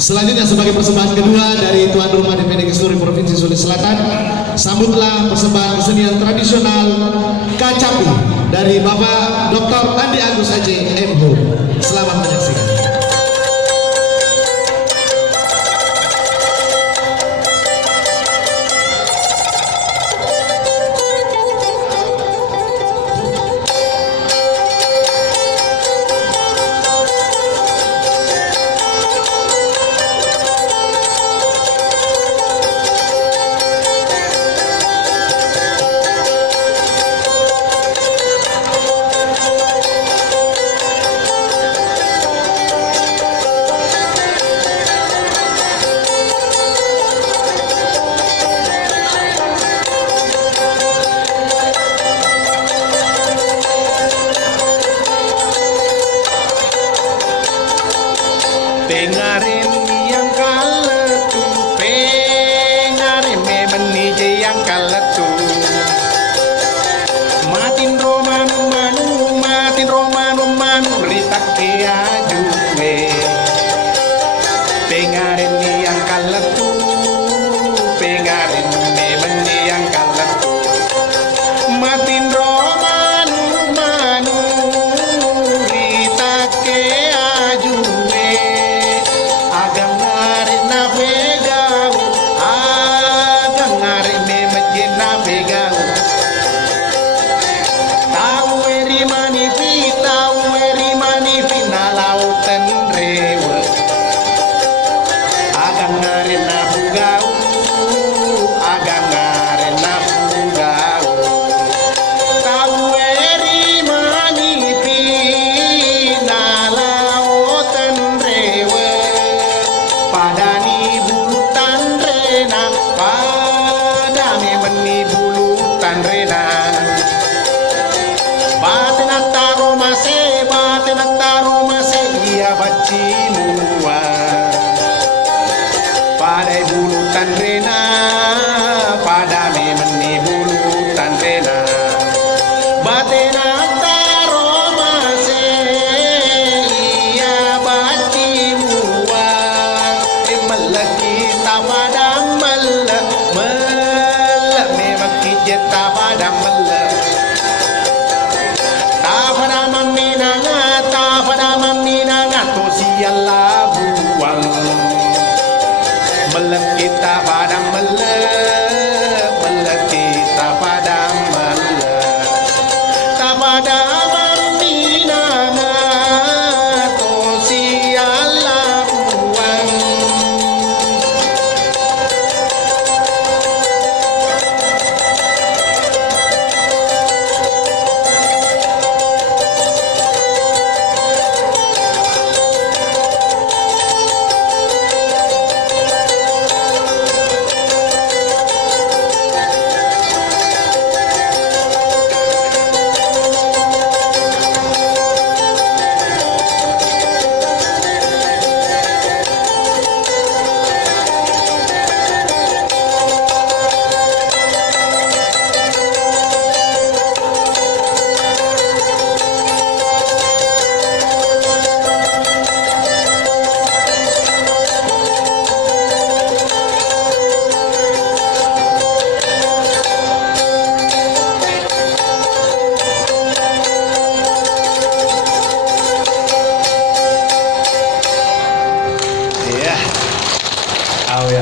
Selanjutnya sebagai persembahan kedua dari tuan rumah DPD Kesuri Provinsi Sulawesi Selatan, sambutlah persembahan kesenian tradisional Kacapi dari Bapak Dr. Andi Agus Aceh MH. Selamat menyaksikan. Pengarin yang kaletu, pengarin memang nije yang kaletu. Matin romanu manu ritake ajuwe. Pengarin yang kaletu, pengarin memang yang kaletu. Matin romanu ritake ajuwe. Agang ngarit na begau, agang ngarit me majin na begau. Tahu eri manifi na lautan rewa. Agang ngarit na bugau, agang ngarit na bugau. Tahu eri manifi na lautan rewa. Padani bulutan rena, padani meni bulutan rena. Baten taro mase, iya baci mua. Padai bulutan rena, padani meni bulutan rena. Baten taro mase, iya baci mua. Kita padam melek memang kita padam melek. Ta padam minanga to siala buang. Melek kita padam melek kita padam melek. Ta padam minanga to siala buang. Awe.